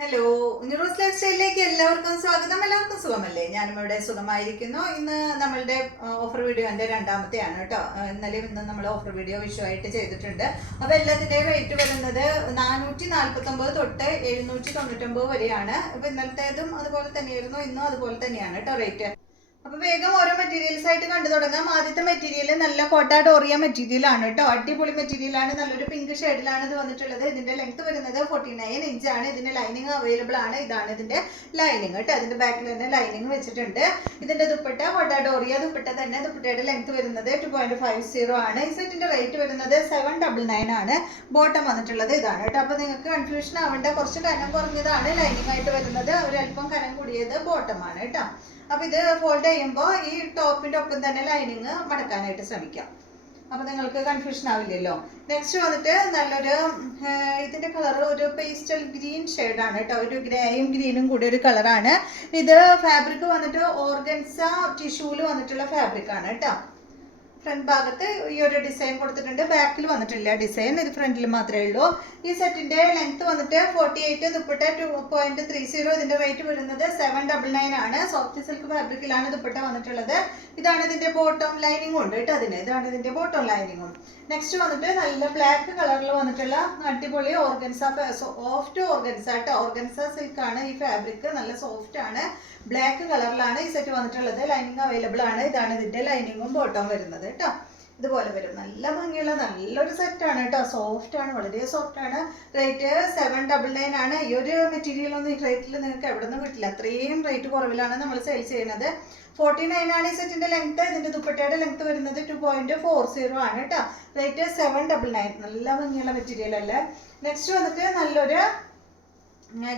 Hello ന്യൂറോസ് life സ്റ്റൈലിലേക്ക് എല്ലാവർക്കും സ്വാഗതം. എല്ലാവർക്കും സുഖമല്ലേ? ഞാനും ഇവിടെ സുഖമായിരിക്കുന്നു. ഇന്ന് നമ്മളുടെ ഓഫർ വീഡിയോ എന്റെ രണ്ടാമത്തെ രണ്ടാമത്തെയാണ് കേട്ടോ. ഇന്നലെ ഇന്നലെയും ഇന്ന് നമ്മൾ ഓഫർ വീഡിയോ വിഷു ആയിട്ട് ചെയ്തിട്ടുണ്ട്. അപ്പോൾ എല്ലാത്തിന്റെയും റേറ്റ് വരുന്നത് നാനൂറ്റി നാൽപ്പത്തൊമ്പത് തൊട്ട് എഴുന്നൂറ്റി തൊണ്ണൂറ്റൊമ്പത് വരെയാണ്. അപ്പോൾ ഇന്നലത്തേതും അതുപോലെ തന്നെയായിരുന്നു. ഇന്നും അതുപോലെ തന്നെയാണ് കേട്ടോ റേറ്റ് അപ്പൊ വേഗം ഓരോ മെറ്റീരിയൽസ് ആയിട്ട് കണ്ടു തുടങ്ങാം. ആദ്യത്തെ മെറ്റീരിയൽ നല്ല കോട്ടാ ഡോറിയ മെറ്റീരിയൽ ആണ് കേട്ടോ. അടിപൊളി മെറ്റീരിയൽ ആണ്. നല്ലൊരു പിങ്ക് ഷെയ്ഡിലാണ് ഇത് വന്നിട്ടുള്ളത്. ഇതിന്റെ ലെങ്ത് വരുന്നത് ഫോർട്ടി നയൻ ഇഞ്ച് ആണ്. ഇതിന്റെ ലൈനിങ് അവൈലബിൾ ആണ്. ഇതാണ് ഇതിന്റെ ലൈനിങ് കേട്ടോ. അതിന്റെ ബാക്കിൽ തന്നെ ലൈനിങ് വെച്ചിട്ടുണ്ട്. ഇതിന്റെ ദുപ്പട്ട കോട്ട ഡോറിയ ദുപ്പട്ട തന്നെ. ദുപ്പട്ടയുടെ ലെങ്ത് വരുന്നത് ടു പോയിന്റ് ഫൈവ് സീറോ ആണ്. ഈ സെറ്റിന്റെ റേറ്റ് വരുന്നത് സെവൻ ഡബിൾ നയൻ ആണ്. ബോട്ടം വന്നിട്ടുള്ളത് ഇതാണ് കേട്ടോ. അപ്പൊ നിങ്ങൾക്ക് കൺഫ്യൂഷൻ ആവേണ്ട. കുറച്ച് കനം കുറഞ്ഞതാണ്. ലൈനിങ് ആയിട്ട് വരുന്നത്. ഒരല്പം കനം കൂടിയത് ബോട്ടം ആണ് കേട്ടോ. അപ്പൊ ഇത് ഫോൾഡ് ചെയ്യുമ്പോൾ ഈ ടോപ്പിന്റെ ഒപ്പം തന്നെ ലൈനിങ് മടക്കാനായിട്ട് ശ്രമിക്കാം. അപ്പൊ നിങ്ങൾക്ക് കൺഫ്യൂഷൻ ആവില്ലല്ലോ. നെക്സ്റ്റ് വന്നിട്ട് നല്ലൊരു ഇതിന്റെ കളർ ഒരു പേസ്റ്റൽ ഗ്രീൻ ആണ് കേട്ടോ ഒരു ഗ്രേയും ഗ്രീനും കൂടി ഒരു കളറാണ് ഇത് ഫാബ്രിക് വന്നിട്ട് ഓർഗൻസ ടിഷ്യൂൽ വന്നിട്ടുള്ള ഫാബ്രിക് ആണ് കേട്ടോ ഫ്രണ്ട് ഭാഗത്ത് ഈ ഒരു ഡിസൈൻ കൊടുത്തിട്ടുണ്ട്. ബാക്കിൽ വന്നിട്ടില്ല ഡിസൈൻ ഇത് ഫ്രണ്ടിൽ മാത്രമേ ഉള്ളൂ. ഈ സെറ്റിന്റെ ലെങ്ത് വന്നിട്ട് forty eight dupatta two point three zero ഇതിന്റെ റേറ്റ് വരുന്നത് സെവൻ ഡബിൾ നയൻ ആണ്. സോഫ്റ്റ് സിൽക്ക് ഫാബ്രിക്കിലാണ് ദുപ്പട്ട വന്നിട്ടുള്ളത്. ഇതാണ് ഇതിന്റെ ബോട്ടം ലൈനിങ്ങും ഉണ്ട് കേട്ടോ അതിന്. ഇതാണ് ഇതിന്റെ ബോട്ടം ലൈനിങ്ങും നെക്സ്റ്റ് വന്നിട്ട് നല്ല ബ്ലാക്ക് കളറിൽ വന്നിട്ടുള്ള അടിപൊളി ഓർഗൻസ സോഫ്റ്റ് ഓർഗൻസ കേട്ടോ. ഓർഗൻസ സിൽക്ക് ആണ് ഈ ഫാബ്രിക് നല്ല സോഫ്റ്റ് ആണ്. ബ്ലാക്ക് കളറിലാണ് ഈ സെറ്റ് വന്നിട്ടുള്ളത്. ലൈനിങ് അവൈലബിൾ ആണ്. ഇതാണ് ഇതിന്റെ ലൈനിങ്ങും ബോട്ടം വരുന്നത് കേട്ടോ. ഇതുപോലെ വരും. നല്ല ഭംഗിയുള്ള നല്ലൊരു സെറ്റാണ് കേട്ടോ. സോഫ്റ്റ് ആണ്. വളരെ സോഫ്റ്റ് ആണ്. റേറ്റ് സെവൻ ഡബിൾ നയൻ ആണ്. ഈ ഒരു മെറ്റീരിയൽ ഒന്നും ഈ റേറ്റിൽ നിങ്ങൾക്ക് എവിടെ നിന്നും കിട്ടില്ല. അത്രയും റേറ്റ് കുറവിലാണ് നമ്മൾ സെയിൽസ് ചെയ്യുന്നത്. ഫോർട്ടി നയൻ ആണ് ഈ സെറ്റിന്റെ ലെങ്ത് ഇതിന്റെ ദുപ്പട്ടയുടെ ലെങ്ത് വരുന്നത് ടു പോയിന്റ് ഫോർ സീറോ ആണ് കേട്ടോ. റേറ്റ് സെവൻ ഡബിൾ നയൻ നല്ല ഭംഗിയുള്ള മെറ്റീരിയൽ അല്ലേ? നെക്സ്റ്റ് വന്നിട്ട് നല്ലൊരു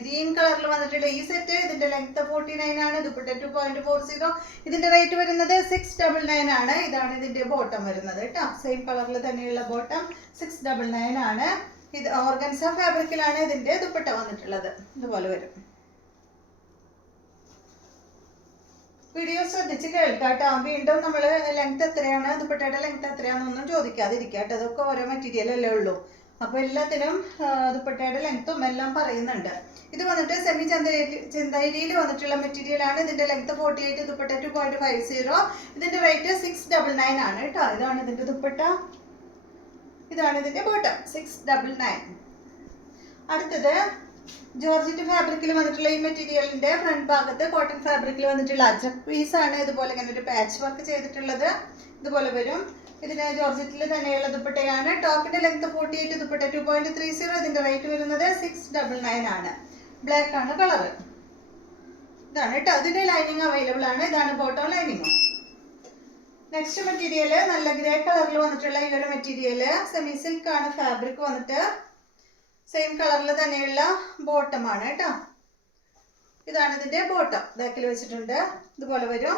ഗ്രീൻ കളറിൽ വന്നിട്ടുള്ള ഈ സെറ്റ് ഇതിന്റെ ലെങ്ത് ഫോർട്ടി നയൻ ആണ്. Dupatta two point four zero ഇതിന്റെ റേറ്റ് വരുന്നത് സിക്സ് ഡബിൾ നയൻ ആണ്. ഇതാണ് ഇതിന്റെ ബോട്ടം വരുന്നത് കേട്ടോ. സെയിം കളറിൽ തന്നെയുള്ള ബോട്ടം സിക്സ് ഡബിൾ നയൻ ആണ്. ഇത് ഓർഗൻസ ഫാബ്രിക്കിലാണ് ഇതിന്റെ ദുപ്പട്ട വന്നിട്ടുള്ളത്. ഇതുപോലെ വരും. വീഡിയോ ശ്രദ്ധിച്ച് കേൾക്കാട്ടോ വീണ്ടും നമ്മൾ ലെങ്ത് എത്രയാണ്? ദുപ്പട്ടയുടെ ലെങ്ത് എത്രയാണെന്നൊന്നും ചോദിക്കാതിരിക്കുക കേട്ടോ. അതൊക്കെ ഓരോ മെറ്റീരിയൽ അല്ലേ ഉള്ളൂ. അപ്പൊ എല്ലാത്തിനും ദുപ്പട്ടയുടെ ലെങ്ത്തും എല്ലാം പറയുന്നുണ്ട്. ഇത് വന്നിട്ട് സെമി ചന്തരി വന്നിട്ടുള്ള മെറ്റീരിയൽ ആണ്. ഇതിന്റെ length forty eight dupatta two point five zero ഇതിന്റെ റേറ്റ് സിക്സ് ഡബിൾ നയൻ ആണ് കേട്ടോ. ഇതാണ് ഇതിന്റെ ദുപ്പട്ട. ഇതാണ് ഇതിന്റെ ബോട്ടം സിക്സ് ഡബിൾ നയൻ അടുത്തത് ജോർജറ്റ് ഫാബ്രിക്കിൽ വന്നിട്ടുള്ള ഈ മെറ്റീരിയലിന്റെ ഫ്രണ്ട് ഭാഗത്ത് കോട്ടൺ ഫാബ്രിക്കിൽ വന്നിട്ടുള്ള അജക് പീസ് ആണ്. ഇതുപോലെ ഇങ്ങനെ ഒരു പാച്ച് വർക്ക് ചെയ്തിട്ടുള്ളത്. ഇതുപോലെ വരും. ഇതിന് ജോർജറ്റിൽ തന്നെയുള്ള ദുപ്പട്ടയാണ്. ടോപ്പിന്റെ length forty eight dupatta two point three zero ഇതിന്റെ റേറ്റ് വരുന്നത് സിക്സ് ഡബിൾ നയൻ ആണ്. ബ്ലാക്ക് ആണ് കളർ ഇതാണ് കേട്ടോ ഇതിന്റെ ലൈനിങ് അവൈലബിൾ ആണ്. ഇതാണ് ബോട്ടോ ലൈനിങ്ങും നെക്സ്റ്റ് മെറ്റീരിയൽ നല്ല ഗ്രേ കളറിൽ വന്നിട്ടുള്ള ഈ ഒരു മെറ്റീരിയൽ സെമി സിൽക്ക് ആണ് ഫാബ്രിക് വന്നിട്ട്. സെയിം കളറിൽ തന്നെയുള്ള ആണ് കേട്ടോ ഇതാണ് ഇതിന്റെ ബോട്ടം ബാക്കിൽ വെച്ചിട്ടുണ്ട്. ഇതുപോലെ വരും.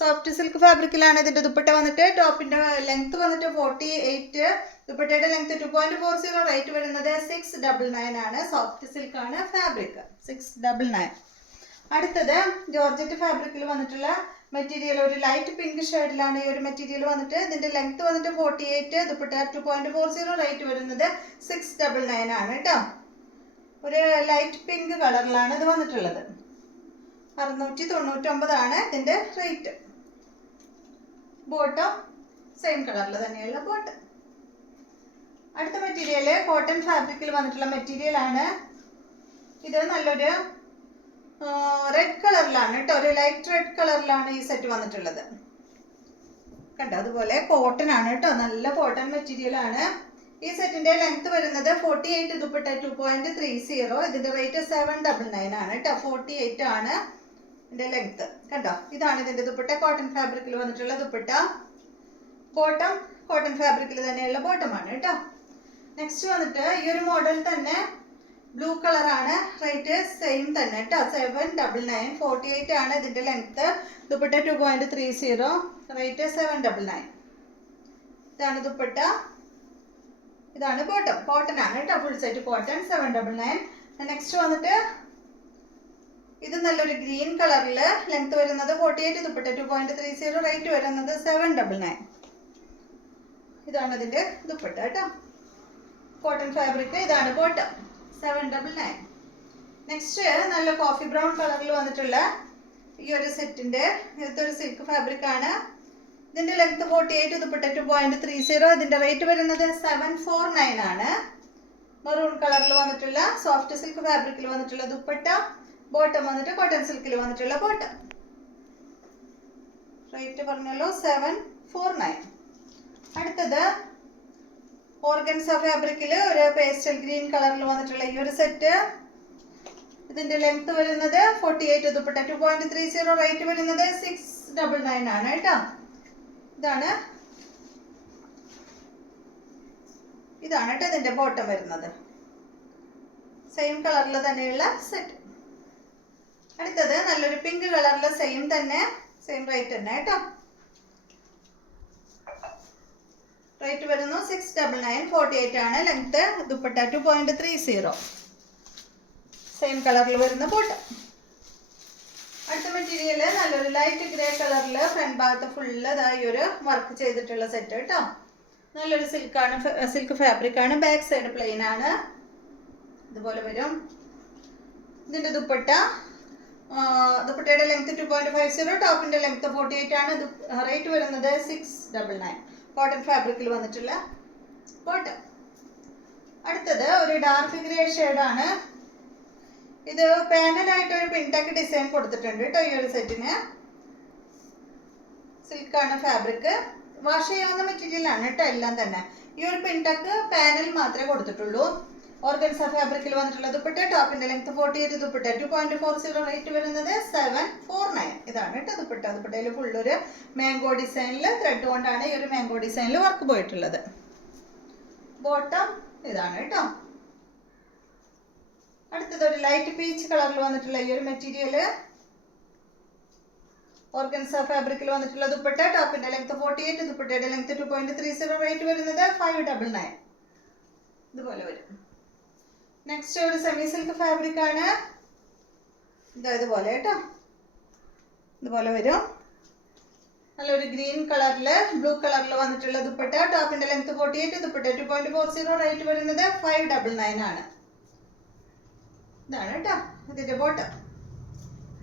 സോഫ്റ്റ് സിൽക്ക് ഫാബ്രിക്കിലാണ് ഇതിന്റെ ദുപ്പട്ട വന്നിട്ട്. ടോപ്പിന്റെ ലെങ്ത് വന്നിട്ട് ഫോർട്ടി എയ്റ്റ് ദുപ്പട്ടയുടെ length two point four zero rate വരുന്നത് സിക്സ് ഡബിൾ നയൻ ആണ്. സോഫ്റ്റ് സിൽക്ക് ആണ് ഫാബ്രിക് സിക്സ് ഡബിൾ നയൻ അടുത്തത് ജോർജറ്റ് ഫാബ്രിക്കിൽ വന്നിട്ടുള്ള മെറ്റീരിയൽ ഒരു ലൈറ്റ് പിങ്ക് ഷെയ്ഡിലാണ് ഈ ഒരു മെറ്റീരിയൽ വന്നിട്ട്. ഇതിന്റെ ലെങ്ത് വന്നിട്ട് forty eight dupatta two point four zero rate വരുന്നത് സിക്സ് ഡബിൾ നയൻ ആണ് കേട്ടോ ഒരു ലൈറ്റ് പിങ്ക് കളറിലാണ് ഇത് വന്നിട്ടുള്ളത്. അറുന്നൂറ്റി തൊണ്ണൂറ്റൊമ്പതാണ് ഇതിന്റെ റേറ്റ് ബോട്ടം സെയിം കളറിൽ തന്നെയുള്ള ബോട്ടം അടുത്ത മെറ്റീരിയൽ കോട്ടൺ ഫാബ്രിക്കിൽ വന്നിട്ടുള്ള മെറ്റീരിയൽ ആണ്. ഇത് നല്ലൊരു റെഡ് കളറിലാണ് കേട്ടോ ഒരു ലൈറ്റ് റെഡ് കളറിലാണ് ഈ സെറ്റ് വന്നിട്ടുള്ളത്. കണ്ടോ? അതുപോലെ കോട്ടൺ ആണ് കേട്ടോ നല്ല കോട്ടൺ മെറ്റീരിയൽ ആണ്. ഈ സെറ്റിന്റെ ലെങ്ത് വരുന്നത് forty eight dupatta two point three zero ഇതിന്റെ റേറ്റ് സെവൻ ഡബിൾ നയൻ ആണ് കേട്ടോ ഫോർട്ടി എയ്റ്റ് ആണ്. ഇതിന്റെ ലെങ്ത് കണ്ടോ? ഇതാണ് ഇതിന്റെ ദുപ്പട്ട. കോട്ടൺ ഫാബ്രിക്കിൽ വന്നിട്ടുള്ള ദുപ്പട്ട. ബോട്ടം കോട്ടൺ ഫാബ്രിക്കിൽ തന്നെയുള്ള ബോട്ടം ആണ് കേട്ടോ. നെക്സ്റ്റ് വന്നിട്ട് ഈ ഒരു മോഡൽ തന്നെ ബ്ലൂ കളറാണ് റേറ്റ് സെയിം തന്നെ കേട്ടോ. Seven double nine forty eight ആണ് ഇതിന്റെ length dupatta two point three zero rate seven double nine ഇതാണ് ദുപ്പട്ട. ഇതാണ് ബോട്ടം കോട്ടൺ ആണ് കേട്ടോ. Full set cotton seven double nine next വന്നിട്ട് ഇത് നല്ലൊരു ഗ്രീൻ കളറിൽ ലെങ്ത് വരുന്നത് forty eight dupatta two point three zero rate വരുന്നത് സെവൻ ഡബിൾ നയൻ ഇതാണ് അതിന്റെ ദുപ്പട്ട കേട്ടോ. കോട്ടൺ ഫാബ്രിക് ഇതാണ് cotton seven double nine next നല്ല കോഫി ബ്രൗൺ കളറിൽ വന്നിട്ടുള്ള ഈ ഒരു സെറ്റിന്റെ ഇതൊരു സിൽക്ക് ഫാബ്രിക് ആണ്. ഇതിന്റെ length forty eight dupatta two point three zero ഇതിന്റെ റേറ്റ് വരുന്നത് സെവൻ ഫോർ നയൻ ആണ്. മെറൂൺ കളറിൽ വന്നിട്ടുള്ള സോഫ്റ്റ് സിൽക്ക് ഫാബ്രിക്കിൽ വന്നിട്ടുള്ള ദുപ്പട്ട. ബോട്ടം വന്നിട്ട് കോട്ടൺ സിൽക്കിൽ വന്നിട്ടുള്ള ബോട്ടം. റേറ്റ് പറഞ്ഞല്ലോ സെവൻ ഫോർ നയൻ അടുത്തത് ഓർഗൻസ ഫാബ്രിക്കിൽ ഒരു പേസ്റ്റൽ ഗ്രീൻ കളറിൽ വന്നിട്ടുള്ള ഈ ഒരു സെറ്റ് ഇതിന്റെ ലെങ്ത് വരുന്നത് forty eight dupatta two point three zero rate വരുന്നത് സിക്സ് ഡബിൾ നയൻ ആണ് കേട്ടോ. ഇതാണ്. ഇതാണ് കേട്ടോ ഇതിന്റെ ബോട്ടം വരുന്നത്. സെയിം കളറിൽ തന്നെയുള്ള സെറ്റ് അടുത്തത് നല്ലൊരു പിങ്ക് കളറിലെ സെയിം തന്നെ സെയിം റേറ്റ് തന്നെ കേട്ടോ. റേറ്റ് വരുന്നു six double nine forty eight ആണ്. Length dupatta two point three zero same കളറിൽ വരുന്ന ബോട്ട് അടുത്ത മെറ്റീരിയൽ നല്ലൊരു ലൈറ്റ് ഗ്രേ കളറിൽ ഫ്രണ്ട് ഭാഗത്ത് ഫുള്ള് ഇതായി ഒരു വർക്ക് ചെയ്തിട്ടുള്ള സെറ്റ് കേട്ടോ. നല്ലൊരു സിൽക്കാണ് സിൽക്ക് ഫാബ്രിക് ആണ്. ബാക്ക് സൈഡ് പ്ലെയിൻ ആണ്. ഇതുപോലെ വരും. ഇതിന്റെ ദുപ്പട്ട ദുപ്പട്ടയുടെ length two point five zero ടോപ്പിന്റെ ലെങ്ത് ഫോർട്ടി എയ്റ്റ് ആണ്. റേറ്റ് വരുന്നത് സിക്സ് ഡബിൾ നയൻ കോട്ടൺ ഫാബ്രിക്കിൽ വന്നിട്ടുള്ള കോട്ടൺ അടുത്തത് ഒരു ഡാർക്ക് ഗ്രേ ആണ്. ഇത് പാനലായിട്ട് ഒരു പിൻടാക്ക് ഡിസൈൻ കൊടുത്തിട്ടുണ്ട് കേട്ടോ ഈ ഒരു സെറ്റിന് സിൽക്കാണ് ഫാബ്രിക് വാഷ് ചെയ്യാവുന്ന മെറ്റീരിയൽ ആണ് കേട്ടോ എല്ലാം തന്നെ. ഈ ഒരു പിൻടക്ക് പാനൽ മാത്രമേ കൊടുത്തിട്ടുള്ളൂ. ഓർഗൻസ ഫാബ്രിക്കിൽ വന്നിട്ടുള്ള ദുപ്പട്ട ടോപ്പിന്റെ length forty eight dupatta two point four zero rate വരുന്നത് സെവൻ ഫോർ നയൻ ഇതാണ് കേട്ടോ ദുപ്പട്ട. ദുപ്പട്ടയിൽ ഫുള്ളൊരു മാംഗോ ഡിസൈനിൽ ത്രെഡ് കൊണ്ടാണ് ഈ ഒരു മാംഗോ ഡിസൈനിൽ വർക്ക് പോയിട്ടുള്ളത്. ബോട്ടം ഇതാണ് കേട്ടോ. അടുത്തത് ഒരു ലൈറ്റ് പീച്ച് കളറിൽ വന്നിട്ടുള്ള ഈ ഒരു മെറ്റീരിയൽ ഓർഗൻസ ഫാബ്രിക്കിൽ വന്നിട്ടുള്ള ദുപ്പട്ട ടോപ്പിന്റെ ലെങ്ത് ഫോർട്ടി എയ്റ്റ് ദുപ്പട്ടയുടെ length two point three zero rate വരുന്നത് ഫൈവ് ഡബിൾ നയൻ ഇതുപോലെ വരും. നെക്സ്റ്റ് ഒരു സെമി സിൽക്ക് ഫാബ്രിക് ആണ്. ഇതാ ഇതുപോലെ കേട്ടോ. ഇതുപോലെ വരും. നല്ലൊരു ഗ്രീൻ കളറിൽ ബ്ലൂ കളറിൽ വന്നിട്ടുള്ള ദുപ്പട്ട. ടോപ്പിന്റെ length forty eight dupatta two point four zero rate വരുന്നത് ഫൈവ് ഡബിൾ നയൻ ആണ്. ഇതാണ് കേട്ടോ ഇതിന്റെ bottom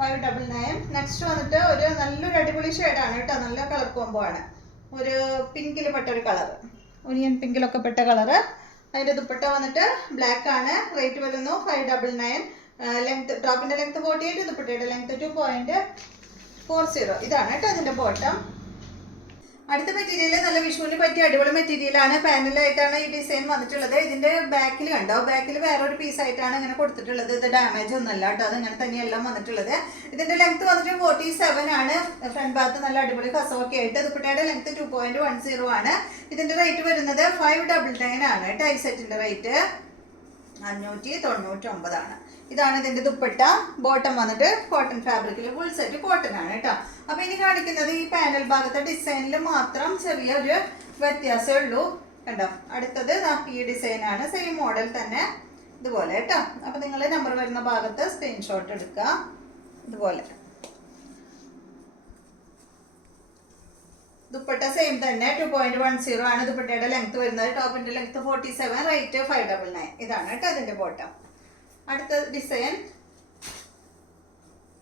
five double nine next വന്നിട്ട് ഒരു നല്ലൊരു അടിപൊളി ഷെയ്ഡാണ് കേട്ടോ. നല്ല കളർ കോംബോ ആണ്. ഒരു പിങ്കിൽ പെട്ട ഒരു കളർ ഒനിയൻ പിങ്കിലൊക്കെ പെട്ട കളറ് അതിന്റെ ദുപ്പട്ട വന്നിട്ട് ബ്ലാക്ക് ആണ്. റേറ്റ് വരുന്നു ഫൈവ് ഡബിൾ നയൻ ലെങ്ത് ടോപ്പിന്റെ ലെങ്ത് ഫോർട്ടി എയ്റ്റ് ദുപ്പട്ടയുടെ length two point four zero ഇതാണ് കേട്ടോ ഇതിന്റെ ബോട്ടം അടുത്ത മെറ്റീരിയൽ നല്ല വിഷുവിന് പറ്റിയ അടിപൊളി മെറ്റീരിയലാണ്. പാനലായിട്ടാണ് ഈ ഡിസൈൻ വന്നിട്ടുള്ളത്. ഇതിന്റെ ബാക്കിൽ കണ്ടോ? ബാക്കിൽ വേറൊരു പീസ് ആയിട്ടാണ് ഇങ്ങനെ കൊടുത്തിട്ടുള്ളത്. ഇത് ഡാമേജ് ഒന്നുമല്ല കേട്ടോ. അത് ഇങ്ങനെ തന്നെയെല്ലാം വന്നിട്ടുള്ളത്. ഇതിന്റെ ലെങ്ത് വന്നിട്ട് ഫോർട്ടി സെവൻ ആണ്. ഫ്രണ്ട് ഭാഗത്ത് നല്ല അടിപൊളി കസവൊക്കെ ആയിട്ട്. ദുപ്പട്ടയുടെ length two point one zero ആണ്. ഇതിന്റെ റേറ്റ് വരുന്നത് ഫൈവ് ഡബിൾ നയൻ ആണ്. ടൈ സെറ്റിന്റെ റേറ്റ് അഞ്ഞൂറ്റി തൊണ്ണൂറ്റി ഒമ്പതാണ് ഇതാണ് ഇതിന്റെ ദുപ്പട്ട. ബോട്ടം വന്നിട്ട് കോട്ടൺ ഫാബ്രിക്കിൽ ഫുൾ സെറ്റ് കോട്ടൺ ആണ് കേട്ടോ അപ്പൊ ഇനി കാണിക്കുന്നത് ഈ പാനൽ ഭാഗത്തെ ഡിസൈനിൽ മാത്രം ചെറിയൊരു വ്യത്യാസമേ ഉള്ളൂ. കണ്ടോ? അടുത്തത് ഈ ഡിസൈൻ ആണ്. സെയിം മോഡൽ തന്നെ. ഇതുപോലെ കേട്ടോ അപ്പൊ നിങ്ങൾ നമ്പർ വരുന്ന ഭാഗത്ത് സ്ക്രീൻഷോട്ട് എടുക്കുക. ഇതുപോലെ. ദുപ്പട്ട സെയിം തന്നെ. ടു പോയിന്റ് വൺ സീറോ ആണ് ദുപ്പട്ടയുടെ ലെങ്ത് വരുന്നത്. ടോപ്പിന്റെ length forty seven rate five double nine ഇതാണ് കേട്ടോ അതിന്റെ ബോട്ടം അടുത്ത ഡിസൈൻ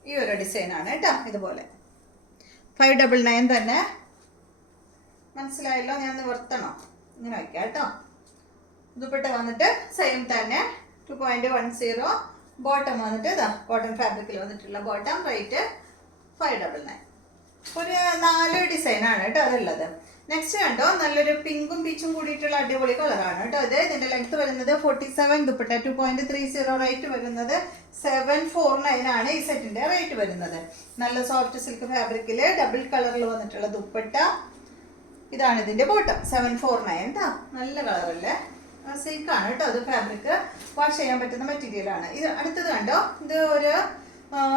ഈ ഒരു ഡിസൈനാണ് കേട്ടോ ഇതുപോലെ. ഫൈവ് ഡബിൾ നയൻ തന്നെ. മനസ്സിലായല്ലോ? ഞാൻ നിവർത്തണം ഇങ്ങനെ വയ്ക്കാം കേട്ടോ. ദുപ്പട്ട വന്നിട്ട് സെയിം തന്നെ. Two point one zero bottom വന്നിട്ട് ഇതാ കോട്ടൺ ഫാബ്രിക്കിൽ വന്നിട്ടുള്ള bottom rate five double nine ഒരു നാല് ഡിസൈനാണ് കേട്ടോ അതുള്ളത് നെക്സ്റ്റ് കണ്ടോ? നല്ലൊരു പിങ്കും പീച്ചും കൂടിയിട്ടുള്ള അടിപൊളി കളറാണ് കേട്ടോ ഇത്. ഇതിന്റെ ലെങ്ത് വരുന്നത് forty seven dupatta two point three zero rate വരുന്നത് സെവൻ ഫോർ നയൻ ആണ് ഈ സെറ്റിന്റെ റേറ്റ് വരുന്നത്. നല്ല സോഫ്റ്റ് സിൽക്ക് ഫാബ്രിക്കിൽ ഡബിൾ കളറിൽ വന്നിട്ടുള്ള ദുപ്പട്ട. ഇതാണ് ഇതിന്റെ ബോട്ടം സെവൻ ഫോർ നയൻ നല്ല കളറല്ലേ സിൽക്കാണ് കേട്ടോ. അത് ഫാബ്രിക് വാഷ് ചെയ്യാൻ പറ്റുന്ന മെറ്റീരിയലാണ് ഇത് അടുത്തത് കണ്ടോ? ഇത് ഒരു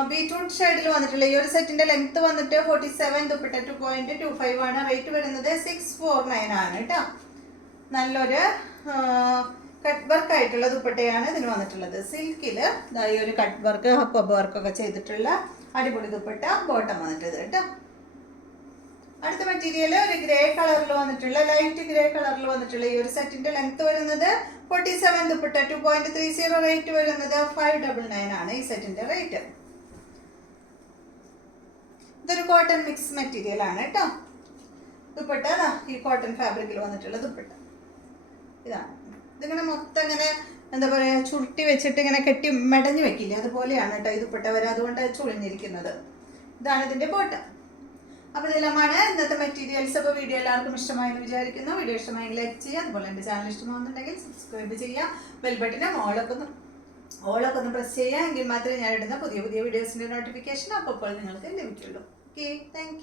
ബീറ്റ്റൂട്ട് ഷെയ്ഡിൽ വന്നിട്ടുള്ള ഈ ഒരു സെറ്റിന്റെ ലെങ്ത് വന്നിട്ട് forty seven dupatta two point two five ആണ്. റേറ്റ് വരുന്നത് സിക്സ് ഫോർ നയൻ ആണ് കേട്ടോ നല്ലൊരു കട്ട് വർക്ക് ആയിട്ടുള്ള ദുപ്പട്ടയാണ് ഇതിന് വന്നിട്ടുള്ളത്. സിൽക്കിൽ ഈ ഒരു കട്ട് വർക്ക് കൊബ് വർക്കൊക്കെ ചെയ്തിട്ടുള്ള അടിപൊളി ദുപ്പട്ട ബോട്ടം വന്നിട്ടത് കേട്ടോ അടുത്ത മെറ്റീരിയൽ ഒരു ഗ്രേ കളറിൽ വന്നിട്ടുള്ള ലൈറ്റ് ഗ്രേ കളറിൽ വന്നിട്ടുള്ള ഈ ഒരു സെറ്റിന്റെ ലെങ്ത് വരുന്നത് forty seven dupatta two point three zero rate വരുന്നത് ഫൈവ് ഡബിൾ നയൻ ആണ് ഈ സെറ്റിന്റെ റേറ്റ് ഇതൊരു കോട്ടൺ മിക്സ് മെറ്റീരിയൽ ആണ് കേട്ടോ. ദുപ്പട്ട ഈ കോട്ടൺ ഫാബ്രിക്കിൽ വന്നിട്ടുള്ള ദുപ്പട്ട. ഇതാണ് ഇതിങ്ങനെ മൊത്തം ഇങ്ങനെ എന്താ പറയുക ചുരുട്ടി വെച്ചിട്ട് ഇങ്ങനെ കെട്ടി മെടഞ്ഞു വെക്കില്ലേ? അതുപോലെയാണ് കേട്ടോ ഈ ദുപ്പട്ട വരെ അതുകൊണ്ട് ചുളിഞ്ഞിരിക്കുന്നത് ഇതാണ് ഇതിന്റെ ബോട്ടം അപ്പോൾ ഇതെല്ലാമാണ് ഇന്നത്തെ മെറ്റീരിയൽസ് അപ്പോൾ വീഡിയോ എല്ലാവർക്കും ഇഷ്ടമായെന്ന് വിചാരിക്കുന്നു. വീഡിയോ ഇഷ്ടമായെങ്കിൽ ലൈക്ക് ചെയ്യുക. അതുപോലെ എന്റെ ചാനൽ ഇഷ്ടമാകുന്നുണ്ടെങ്കിൽ സബ്സ്ക്രൈബ് ചെയ്യുക. ബെൽ ബട്ടനും ഓളൊക്കെ ഒന്ന് പ്രസ് ചെയ്യുക. എങ്കിൽ മാത്രമേ ഞാൻ ഇടുന്ന പുതിയ പുതിയ വീഡിയോസിന്റെ നോട്ടിഫിക്കേഷൻ അപ്പോൾ നിങ്ങൾക്ക് ലഭിക്കുള്ളൂ ഓക്കെ താങ്ക്